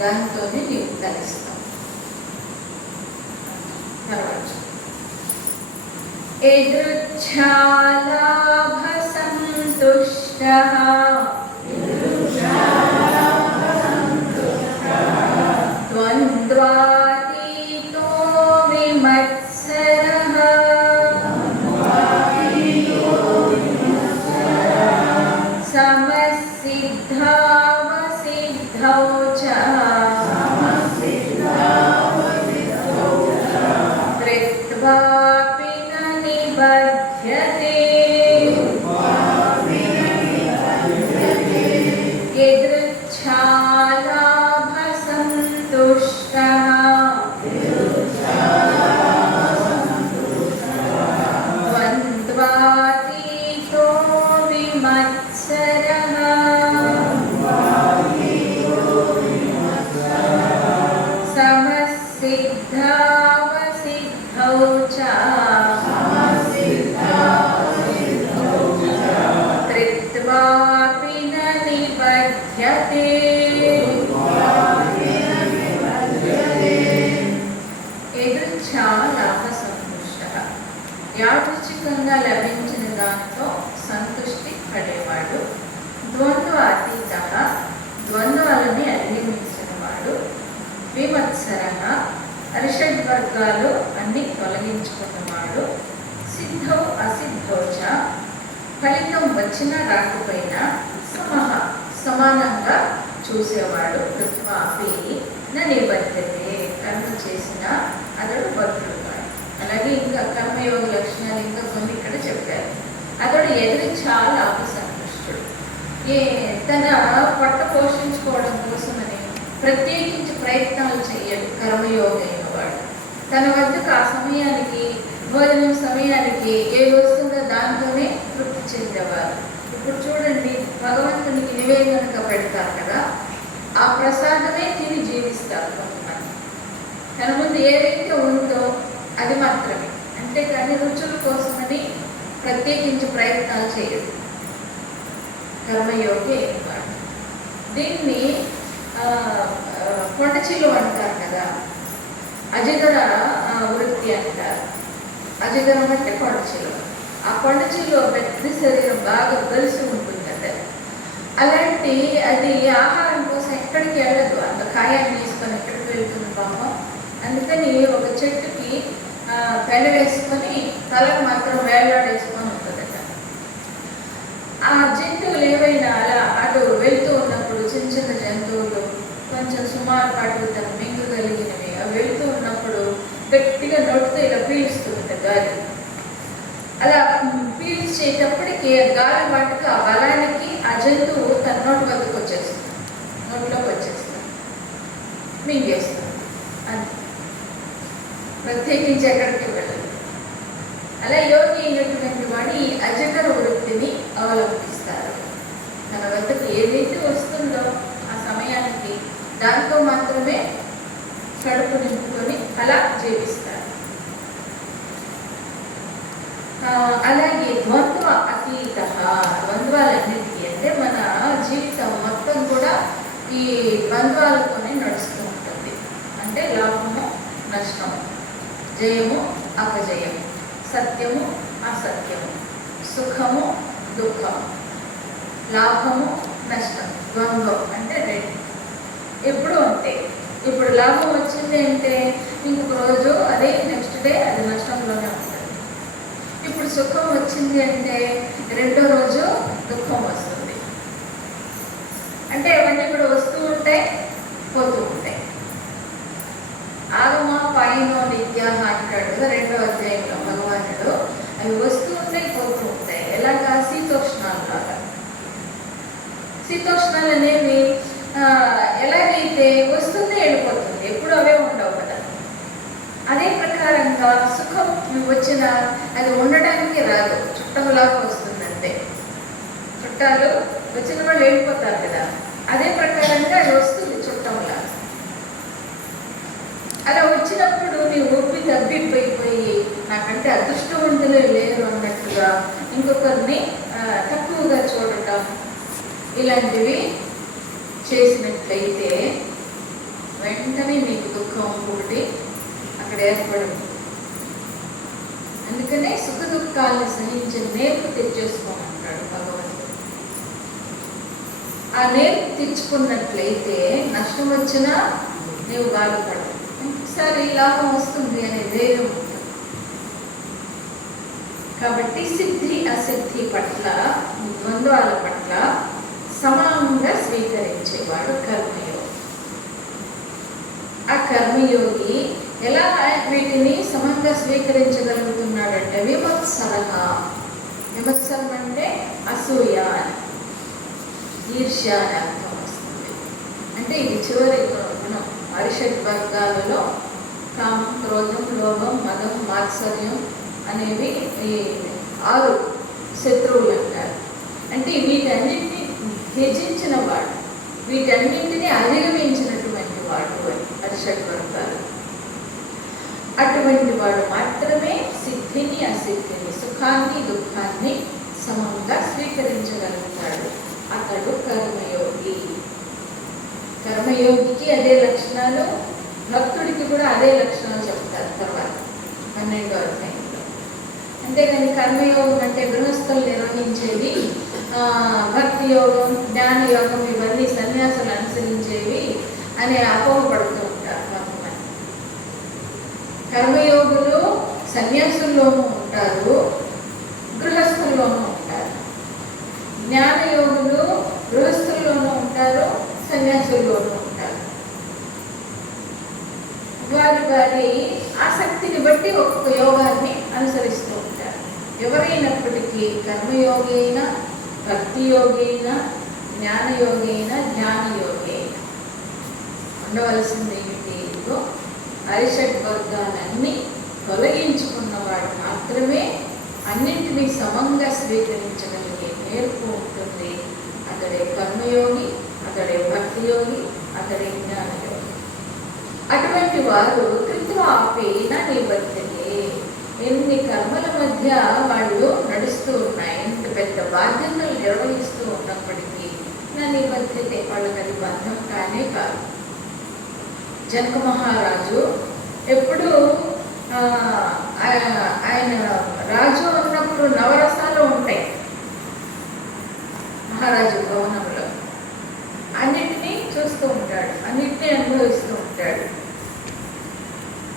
దాంతోనే నీవు కలిస్తావు. తర్వాత ఎదృచ్ఛాలాభ సంతుష్టః ద్వంద్వాతీతో విమత్సరః సమసిద్ధావసిద్ధౌ చ త్రిత్వాపి న నిబధ్యతే. యదృచ్ఛాలాభ సంతుష్టః ద్వంద్వాతీతో విమత్సరః సమసిద్ధావసిద్ధౌ చ త్రిత్వాపి న నిబధ్యతే. యదృచ్ఛా లాభ సంతుష్టః యాదృచ్ఛికంగా లభించిన దాంతో సంతుష్టి పడేవాడు. ద్వంద్వ అతీత ద్వంద్వాలని అధిగమించిన వాడు. విమత్సరః అరిషడ్వర్గాలు అన్ని తొలగించుకున్నవాడు. సిద్ధౌ అసిద్ధౌ చ ఫలితం వచ్చినా రాకపోయినా సమానంగా చూసేవాడు. కృత్వాపి న నిబధ్యతే కర్మ చేసిన అతడు బద్ధుడు కాడు. అలాగే ఇంకా కర్మయోగ లక్షణాలు ఇంకా కొన్ని ఇక్కడ చెప్పారు. అతడు ఎదురిచ్చా లాభ సంతుష్టుడు. తన పొట్ట పోషించుకోవడం కోసమని ప్రత్యేకించి ప్రయత్నాలు చేయడు కర్మయోగ అయిన వాడు. తన వద్దకు ఆ సమయానికి భోజనం సమయానికి ఏది వస్తుందో దాంతోనే తృప్తి చెందేవారు. ఇప్పుడు చూడండి, భగవంతునికి నివేదనగా పెడతారు కదా, ఆ ప్రసాదమే తిని జీవిస్తారు కొంతమంది. తన ముందు ఏదైతే ఉందో అది మాత్రమే, అంతేకాని రుచుల కోసమని ప్రత్యేకించి ప్రయత్నాలు చేయడు కర్మయోగి అయినవాడు. దీన్ని కొండచిల్లు అంటారు కదా, అజగర వృత్తి అంటారు. అజగరం అంటే కొండచిల్లు. ఆ కొండచిల్లు పెద్ద శరీరం బాగా కలిసి ఉంటుంది కదా, అలాంటి అది ఆహారం కోసం ఎక్కడికి వెళ్ళదు, అంత కాయాన్ని తీసుకొని ఎక్కడికి వెళ్తుంది పాపం. అందుకని ఒక చెట్టుకి పెన వేసుకొని తలకు మాత్రం వేలాడేసుకొని ఉంటుందట. ఆ జంతువులు ఏవైనా అలా అటు వెళ్తూ ఉన్నప్పుడు చిన్న చిన్న జంతువులు కొంచెం సుమారు పాటు తన మింగగలిగినవి అవి వెళ్తూ ఉన్నప్పుడు గట్టిగా నోటితో ఇలా పీలుస్తుంది గాలి. అలా పీల్చేటప్పటికి గాలి వాటికి ఆ బలానికి ఆ జంతువు తన నోటి వద్దకు వచ్చేస్తుంది, నోట్లోకి వచ్చేస్తుంది, మింగేస్తుంది. అది ప్రత్యేకించి ఎక్కడికి వెళ్ళదు. అలా యోగి అయినటువంటి వాడు ఈ అజగర వృత్తిని అవలంబిస్తారు. తన వద్దకు ఏదైతే వస్తుందో ఆ సమయానికి దాంతో మాత్రమే కడుపు నింపుకొని అలా జీవిస్తారు. అలాగే ద్వంద్వ అతీత, ద్వంద్వాలన్నిటికీ అంటే మన జీవితం మొత్తం కూడా ఈ ద్వంద్వాలతోనే నడుస్తూ ఉంటుంది. అంటే లాభము నష్టము, జయము అపజయము, సత్యము అసత్యము, సుఖము దుఃఖము, లాభము నష్టం, ద్వంద్వం అంటే రెండు ఎప్పుడు అంతే. ఇప్పుడు లాభం వచ్చింది అంటే ఇంకొక రోజు అదే, నెక్స్ట్ డే అది నష్టంలోనే ఉంటుంది. ఇప్పుడు సుఖం వచ్చింది అంటే రెండో రోజు దుఃఖం వస్తుంది. అంటే అవన్నీ కూడా వస్తూ ఉంటాయి, పోతూ ఉంటాయి. ఆగమ పాయినో నిత్యాహ అంటాడు కదా 2వ అధ్యాయంలో భగవానుడు. అవి వస్తూ ఉంటాయి, పోతూ ఉంటాయి. ఎలాగా శీతోష్ణాలు లాగా. శీతోష్ణాలు అనేవి ఎలాగైతే వస్తుంది వెళ్ళిపోతుంది, ఎప్పుడు అవే ఉండవు కదా. అదే ప్రకారంగా సుఖం వచ్చిన అది ఉండడానికి రాదు, చుట్టంలాగా వస్తుంది అంతే. చుట్టాలు వచ్చిన వాళ్ళు వెళ్ళిపోతారు కదా, అదే ప్రకారంగా అది వస్తుంది చుట్టంలాగా. అలా వచ్చినప్పుడు నీ ఒప్పి తబ్బిపోయిపోయి నాకంటే అదృష్టవంతులే లేరు అన్నట్టుగా ఇంకొకరిని తక్కువగా చూడటం, ఇలాంటివి చేసినట్లయితే వెంటనే మీకు దుఃఖం ఒకటి అక్కడ ఏర్పడింది. అందుకనే సుఖ దుఃఖాలను సహించిన నేర్పు తెచ్చేసుకోమంటాడు భగవంతుడు. ఆ నేర్పు తెచ్చుకున్నట్లయితే నష్టం వచ్చినా నీవు బాధపడవు, ఒకసారి లాభం వస్తుంది అనే ధైర్యం ఉంటుంది. కాబట్టి సిద్ధి అసిద్ధి పట్ల, ద్వంద్వాల పట్ల సమానంగా స్వీకరించేవాడు కర్మయోగి. ఆ కర్మయోగి ఎలా వీటిని సమంగా స్వీకరించగలుగుతున్నాడంటే విమత్సరః. విమత్సరం అంటే అసూయ, ఈర్ష్య అని అర్థం వస్తుంది. అంటే ఇది చివరి గుణం. అరిషడ్ వర్గాలలో కామం, క్రోధం, లోభం, మదం, మాత్సర్యం అనేవి ఈ 6 శత్రువులు అంటారు. అంటే వీటన్నిటిని త్యజించిన వాడు, వీటన్నింటినీ అధిగమించినటువంటి వాడు అని అరిషడ్ వర్గాలు. అటువంటి వాడు మాత్రమే సిద్ధిని అసిద్ధిని, సుఖాన్ని దుఃఖాన్ని సమంగా స్వీకరించగలుగుతాడు. అతడు కర్మయోగి. కర్మయోగికి అదే లక్షణాలు, భక్తుడికి కూడా అదే లక్షణాలు చెప్తారు తర్వాత 12వ అధ్యాయంలో. అంతేగాని కర్మయోగం అంటే గృహస్థులు నిర్వహించేవి, భక్తి యోగం, జ్ఞాన యోగం ఇవన్నీ సన్యాసులు అనుసరించేవి అని అపోహపడుతూ ఉంటారు కొంతమంది. కర్మయోగులు సన్యాసుల్లోనూ ఉంటారు, గృహస్థుల్లోనూ ఉంటారు. జ్ఞానయోగులు గృహస్థుల్లోనూ ఉంటారు, సన్యాసుల్లోనూ ఉంటారు. వారి వారి ఆసక్తిని బట్టి ఒక్కొక్క యోగాన్ని అనుసరిస్తూ ఉంటారు. ఎవరైనప్పటికీ కర్మయోగి అయినా, భక్తి యోగి అయినా, జ్ఞానయోగి అయినా, జ్ఞానయోగి అయినా ఉండవలసింది ఏమిటి? అరిషడ్ వర్గాలన్నీ తొలగించుకున్నవాడు మాత్రమే అన్నింటినీ సమంగా స్వీకరించగలిగే నేర్పు ఉంటుంది. అతడే కర్మయోగి, అతడే భక్తి యోగి, అతడే జ్ఞానయోగి. అటువంటి వారు కృత్వాపేన నిబద్ధతే. ఎన్ని కర్మల మధ్య వాళ్ళు నడుస్తూ ఉన్నాయి, ఎంత పెద్ద బాధ్యతలు నిర్వహిస్తూ ఉన్నప్పటికీ నా నిబద్ధతే, వాళ్ళకి అది బంధం కానే కాదు. జనక మహారాజు ఎప్పుడు ఆయన రాజు అన్నప్పుడు నవరసాలు ఉంటాయి మహారాజు భవనంలో. అన్నిటినీ చూస్తూ ఉంటాడు, అన్నిటినీ అనుభవిస్తూ ఉంటాడు.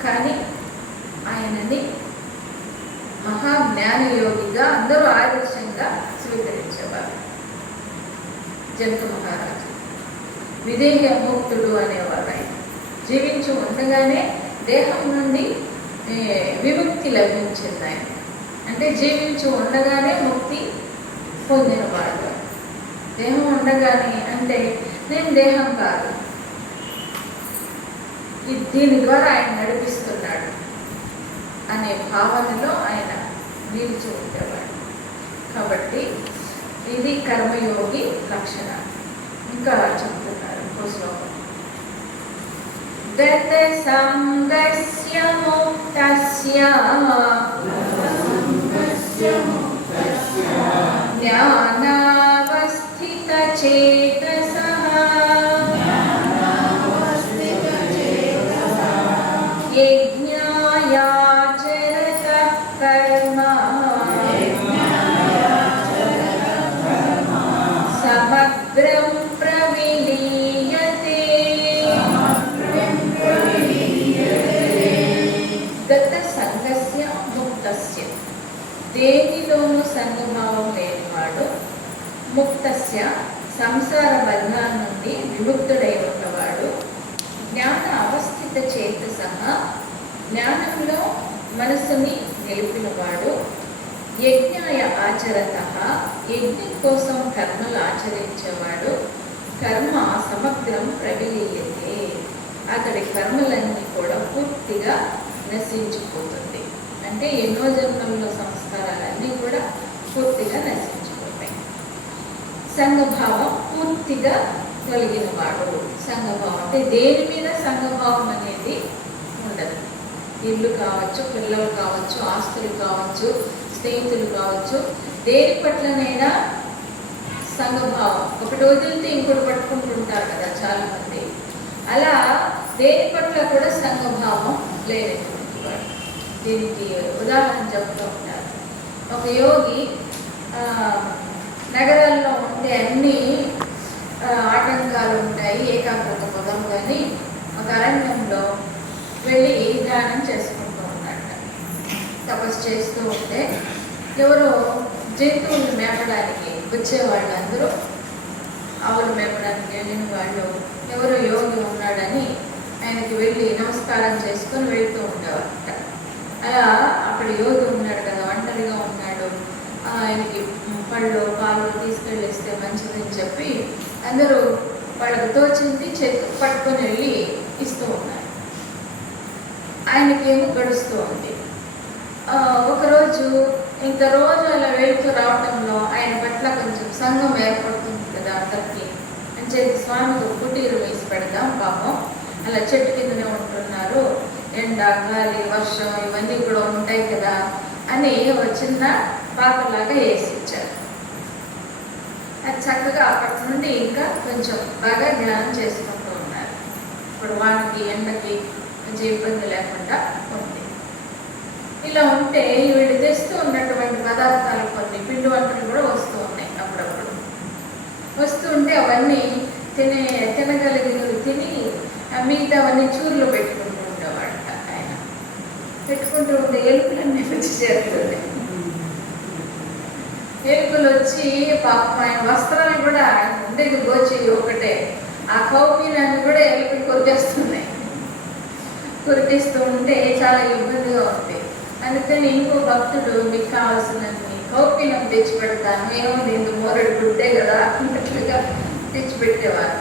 కానీ ఆయనని మహాజ్ఞానయోగిగా అందరూ ఆదర్శంగా స్వీకరించేవారు. జనక మహారాజు విదేహ ముక్తుడు అనేవారు. ఆయన జీవించి ఉండగానే దేహం నుండి విముక్తి లభించింది. ఆయన అంటే జీవించి ఉండగానే ముక్తి పొందినవాడు. దేహం ఉండగానే అంటే నేను దేహం కాదు, దీని ద్వారా ఆయన నడిపిస్తున్నాడు అనే భావనలో ఆయన నిలిచి ఉండేవాడు. కాబట్టి ఇది కర్మయోగి లక్షణ. ఇంకా చెప్తున్నారు ఇంకో శ్లోకం. గత సంగస్య ముక్తస్య జ్ఞానావస్థితచేతసః యజ్ఞాయాచరతః కర్మ సమగ్రం ప్రవిలీయతే. గత సంగస్య ముక్తస్య, దేనిలోనూ సంగభావం లేనివాడు, ముక్తస్య సంసార బంధాల నుండి విముక్తుడై ఉన్నవాడు, జ్ఞాన అవస్థిత చేతసః జ్ఞానంలో మనసుని నిలిపినవాడు, యజ్ఞాయ ఆచరతః యజ్ఞం కోసం కర్మలు ఆచరించేవాడు, కర్మ సమగ్రం ప్రవిలీయతే అతడి కర్మలన్నీ కూడా పూర్తిగా నశించిపోతుంది. అంటే ఎన్నో జన్మల్లో సంస్కారాలన్నీ కూడా పూర్తిగా నశించిపోతాయి. సంఘభావం పూర్తిగా కలిగిన వాడు. సంఘభావం అంటే దేని మీద సంఘభావం అనేది ఉండదు. ఇల్లు కావచ్చు, పిల్లలు కావచ్చు, ఆస్తులు కావచ్చు, స్నేహితులు కావచ్చు, దేని పట్లనైనా సంఘభావం. ఒకటి వదిలితే ఇంకోటి పట్టుకుంటుంటారు కదా చాలా మంది. అలా దేని పట్ల కూడా సంఘభావం లేనటువంటి వాడు. దీనికి ఉదాహరణ చెప్తూ ఉంటారు. ఒక యోగి నగరాల్లో ఉంటే అన్ని ఆటంకాలు ఉంటాయి, ఏకాగ్రత పొదం, కానీ ఒక అరణ్యంలో వెళ్ళి ధ్యానం చేసుకుంటూ ఉన్నాడు. తపస్సు చేస్తూ ఉంటే ఎవరో జంతువులు మేపడానికి వచ్చేవాళ్ళు, అందరూ ఆవులు మేపడానికి వెళ్ళిన వాళ్ళు ఎవరో యోగి ఉన్నాడని ఆయనకి వెళ్ళి నమస్కారం చేసుకొని వెళ్తూ ఉండేవాళ్ళట. అలా అక్కడ యోగి ఉన్నాడు కదా, ఒంటరిగా ఉన్నాడు, ఆయనకి పళ్ళు పాలు తీసుకెళ్ళిస్తే మంచిదని చెప్పి అందరూ వాళ్ళకి తోచింది చేతి పట్టుకొని వెళ్ళి ఇస్తూ ఉన్నారు. ఆయనకేమో గడుస్తూ ఉంది. ఒకరోజు ఇంకా రోజు అలా వెళ్తూ రావటంలో ఆయన పట్ల కొంచెం సంఘం ఏర్పడుతుంది కదా అందరికీ అని చెప్పి స్వామికి కుటీరు వేసి పెడదాం, పాపం అలా చెట్టు కిందనే ఉంటున్నారు, ఎండ గాలి వర్షం ఇవన్నీ కూడా ఉంటాయి కదా అని ఒక చిన్న పాకలాగా వేసి ఇచ్చారు. అది చక్కగా అప్పటి నుండి ఇంకా కొంచెం బాగా ధ్యానం చేసుకుంటూ ఉన్నారు. ఇప్పుడు వానకి ఎండకి కొంచెం ఇబ్బంది లేకుండా ఉంది. ఇలా ఉంటే వీళ్ళు తెస్తూ ఉన్నటువంటి పదార్థాలు కొన్ని పిండి వంటలు కూడా వస్తూ ఉన్నాయి. అప్పుడప్పుడు వస్తూ ఉంటే అవన్నీ తినగలిగినవి తిని మిగతా అవన్నీ చూరులో పెట్టుకుంటూ ఉండేవాడట. ఆయన పెట్టుకుంటూ ఉంటే ఎలుకలన్నీ వచ్చి చేరుతుంది. ఎలుకలు వచ్చి పాపం ఆయన వస్త్రాలు కూడా ఉండేది గోచి ఒకటే, ఆ కౌపీనాన్ని కూడా ఎలుకలు కొరికేస్తున్నాయి. కొరికేస్తూ ఉంటే చాలా ఇబ్బందిగా ఉంది. అందుకని ఇంకో భక్తుడు మీకు కావాల్సినవి కౌపీనం తెచ్చిపెడతాను, ఏముంది ఇంత మోరడు గుడ్డే కదా అన్నట్లుగా తెచ్చిపెట్టేవారు.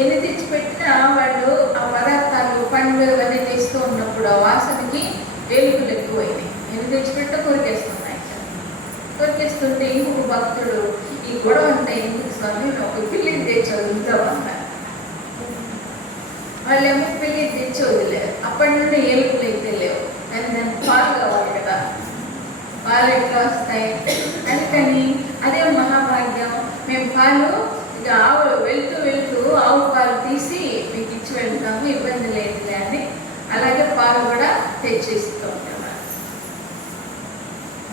ఎన్ని తెచ్చిపెట్టినా వాళ్ళు ఆ పదార్థాలు పండ్లు ఇవన్నీ తెస్తూ ఉన్నప్పుడు ఆ వాసనకి ఎలుకలు ఎక్కువైనాయి. ఎన్ని తెచ్చిపెట్ట కొరికేస్తున్నాయి. కొరికేస్తుంటే ఇంకొక భక్తుడు ఈ గొడవ అంటే ఎందుకు స్వామి, ఒక పిల్లిని తెచ్చి వదులుతామన్నారు. వాళ్ళేమో పిల్లిని తెచ్చి వదిలేరు. అప్పటి నుండి ఎలుకలు అయితే లేవు, కానీ దానికి పాలు కావాలి కదా, పాలు ఎట్లా వస్తాయి. అందుకని అదే మహాభాగ్యం, మేము పాలు ఇక ఆవు వెళ్తూ వెళ్తూ ఆవు పాలు తీసి మీకు ఇచ్చి వెళ్తాము, ఇబ్బంది లేదు కానీ అలాగే పాలు కూడా తెచ్చిస్తూ ఉంటారు.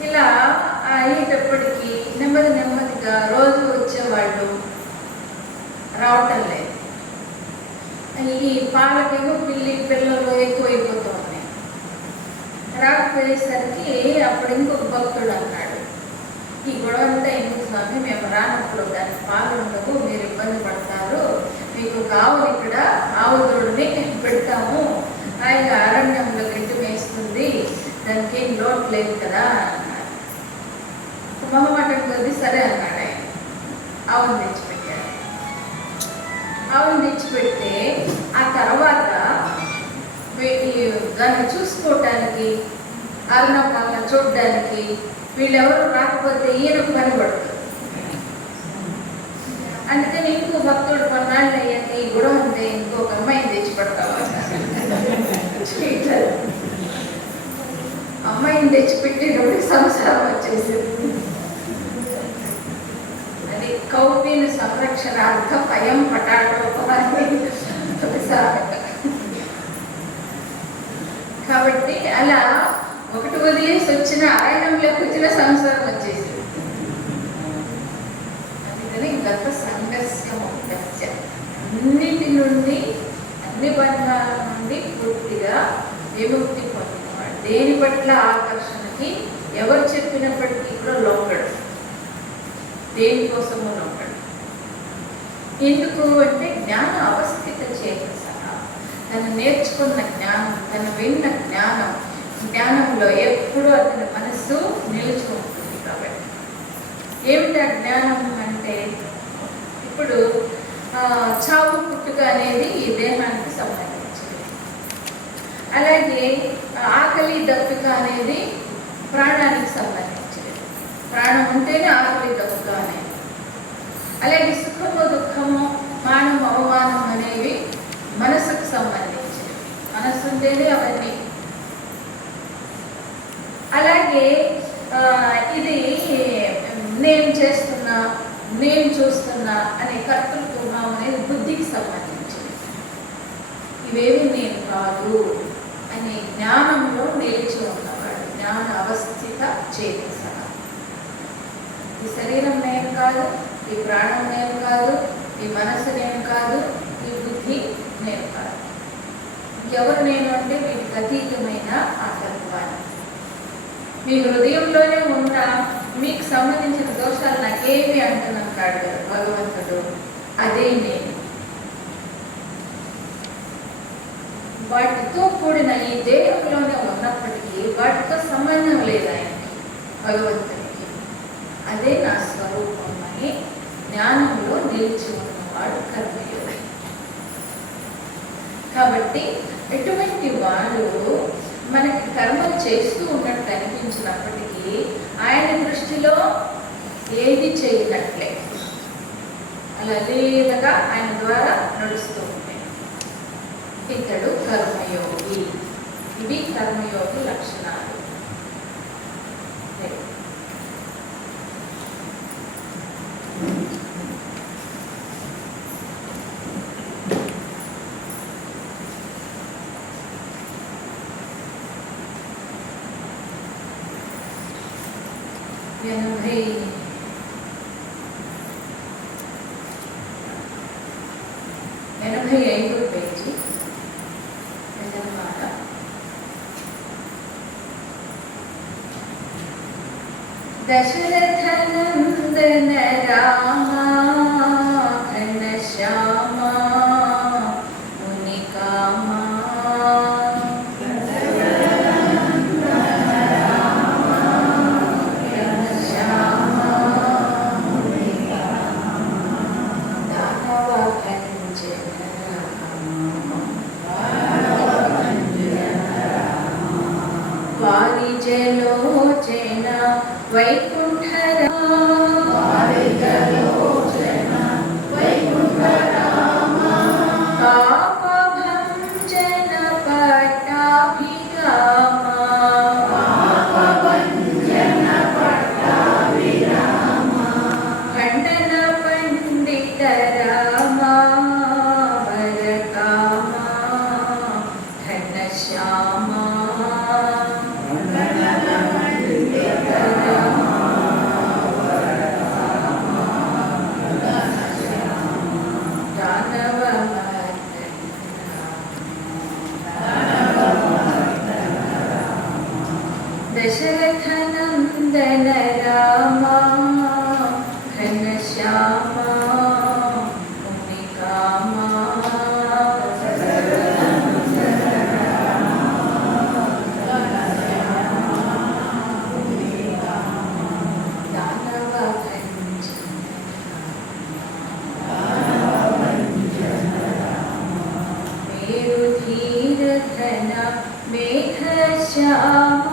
ఇలా అయ్యేటప్పటికీ నెమ్మది నెమ్మదిగా రోజు వచ్చేవాళ్ళు రావటం లేదు. ఈ పాలకేమో పిల్లలు ఎక్కువైపోతూ ఉన్నాయి. రాకపోయేసరికి అప్పుడు ఇంకొక భక్తుడు అన్నాడు, ఈ గొడవ అంతా ఎందుకు స్వామి, మేము రానప్పుడు దానికి పాలు ఉండవు, మీరు ఇబ్బంది పడతారు, మీకు ఒక ఆవు ఇక్కడ ఆవు దూడని పెడతాము, ఆయన అరణ్యంలో గడ్డి వేస్తుంది, దానికి ఏం లోటు లేదు కదా అన్నాడు. మొహమాటం కొద్ది సరే అన్నాడు. ఆయన ఆవును తెచ్చిపెట్టాడు. ఆవును తెచ్చిపెడితే ఆ తర్వాత దాన్ని చూసుకోవటానికి అరణ్యం చూడడానికి వీళ్ళెవరు రాకపోతే ఈయనకు పని పడుతుంది. అందుకని ఇంకో భక్తుడు కొన్నాళ్ళు అయ్యాక ఈ గొడవ ఉంటే ఇంకొక అమ్మాయిని తెచ్చి పెడతావా, అమ్మాయిని తెచ్చిపెట్టేటప్పుడు సంసారం వచ్చేస్తుంది. సంరక్షణార్థం అయం పటాటోపమాని తులసారక. కాబట్టి అలా ఒకటి వదిలేసి వచ్చిన అరణ్యంలోకి వచ్చిన సంసారం వచ్చేసి అందుకని గత సంఘర్షం అన్నిటి నుండి అన్ని బంధాల నుండి పూర్తిగా విముక్తి పొందినవాడు. దేని పట్ల ఆకర్షణకి ఎవరు చెప్పినప్పటికీ కూడా లోకడు, దేనికోసము లోకడు. ఎందుకు అంటే జ్ఞాన అవస్థిత చేత తను నేర్చుకున్న జ్ఞానం, తను విన్న జ్ఞానంలో ఎప్పుడూ అతని మనస్సు నిలిచి ఉంటుంది. కాబట్టి ఏమిటి ఆ జ్ఞానం అంటే ఇప్పుడు చావు పుట్టుక అనేది ఈ దేహానికి సంబంధించింది. అలాగే ఆకలి దప్పిక అనేది ప్రాణానికి సంబంధించింది. ప్రాణం ఉంటేనే ఆకలి దప్పిక అనేది. అలాగే సుఖము దుఃఖము మానం అవమానం అనేవి మనసుకు సంబంధించినవి. మనస్సు ఉంటేనే అవన్నీ. అలాగే ఇది నేను చేస్తున్నా, నేను చూస్తున్నా అనే కర్తృత్వం అనేది బుద్ధికి సంబంధించింది. ఇవేవి నేను కాదు అనే జ్ఞానంలో నిలిచి ఉన్నవాడు జ్ఞాన అవస్థిత చేతస. ఈ శరీరం నేను కాదు, ఈ ప్రాణం నేను కాదు, ఈ మనసు నేను కాదు, ఈ బుద్ధి నేను కాదు. ఎవరు నేను అంటే వీటికి అతీతమైన ఆతత్వాన్ని. మీ హృదయంలోనే ఉన్న మీకు సంబంధించిన దోషాలు నాకేమి అంటున్నాను కాడు కదా భగవంతుడు, అదే నేను. వాటితో కూడిన ఈ దేహంలోనే ఉన్నప్పటికీ వాటితో సంబంధం లేదు ఆయనకి, భగవంతునికి. అదే నా స్వరూపం అని జ్ఞానంలో నిలిచి ఉన్నవాడు కర్మయోగి. కాబట్టి ఎటువంటి వాళ్ళు మనకి కర్మలు చేస్తూ ఉన్నట్టు అనిపించినప్పటికీ ఆయన దృష్టిలో ఏది చేయనట్లే, అలా లీలగా ఆయన ద్వారా నడుస్తూ ఉంటాయి. ఇతడు కర్మయోగి. ఇవి కర్మయోగి లక్షణాలు. ఎనభై 85 పేజీ అన్నమాట. దశరథ నందన రామ ఘనశ్యామ మునికామ వారిజలోచన వైకుంఠరామ పాపభంజన పట్టాభిరామ ఖండన పండిత రామ వరకామ ఘనశ్యామ దశరథ నందన రామ ఘనశ్యామ మునికామ దానవ మేరు ధీర ఘన మేఘశ్యామ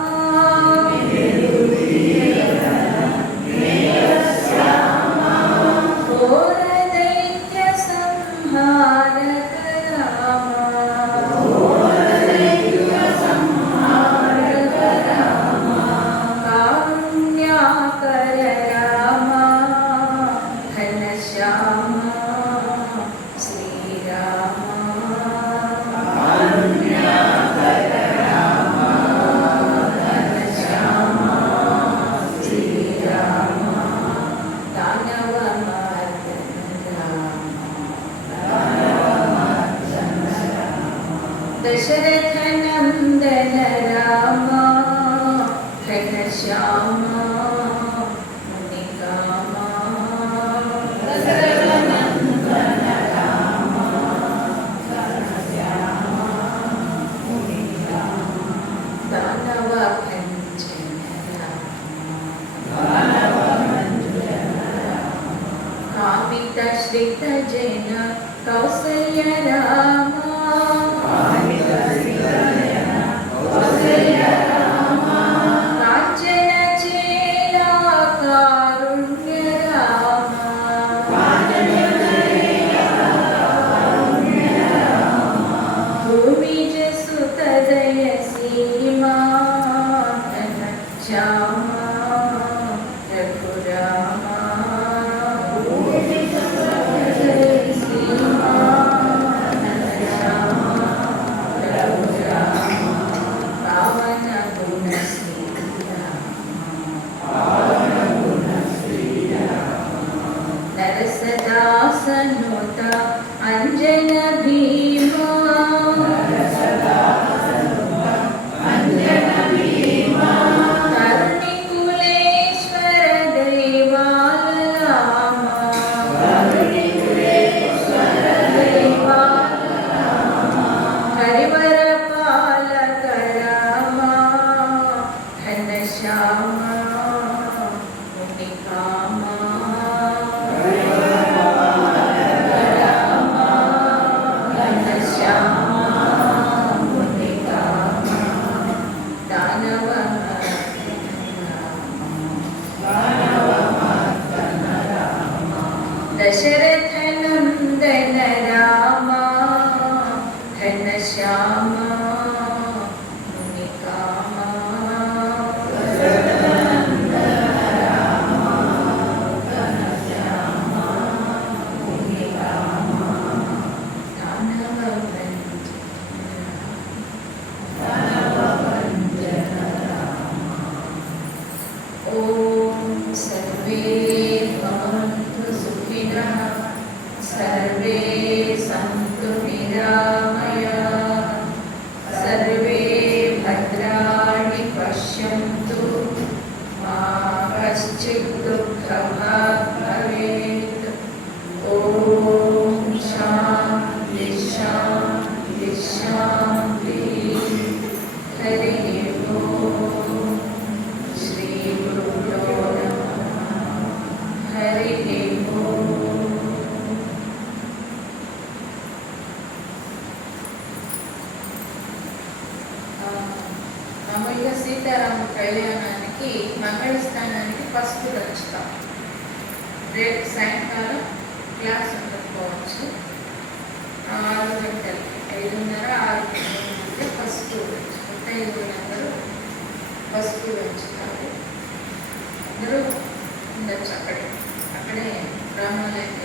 కౌసల్య రామ కాంచన చేలా కారుణ్య రామ భూమిజ సుత దయ సీమా శ్యామ రఘురామ నరసదాసనుత అంజన భీమా కరుణికులేశ్వర దేవాలయామ హరివర పాలక రామ ఘనశ్యామ మునికామ దశరథ నందన రామ ఘనశ్యామ మునికామ ఓం సర్వే భవంతు సుఖినః సర్వే సంతు నిరామయాః సర్వే భద్రాణి పశ్యంతు మా కశ్చిత్ దుఃఖభాగ్ భవేత్. ఓం శాంతి శాంతి శాంతి. హరి ఓం. శ్రీ గురుభ్యో నమః. హరి ఓం. మామూలుగా సీతారామ కళ్యాణానికి మంగళస్థానానికి పసుపు దంచుతాం. రేపు సాయంకాలం క్లాస్ ఉండకపోవచ్చు. 6 గంటలకి 5:30, 6 గంటలకి పసుపు దంచుకుంటే 5 నెంబరు పసుపు దంచుతారు. అందరూ ఉండొచ్చు అక్కడే రామాలయం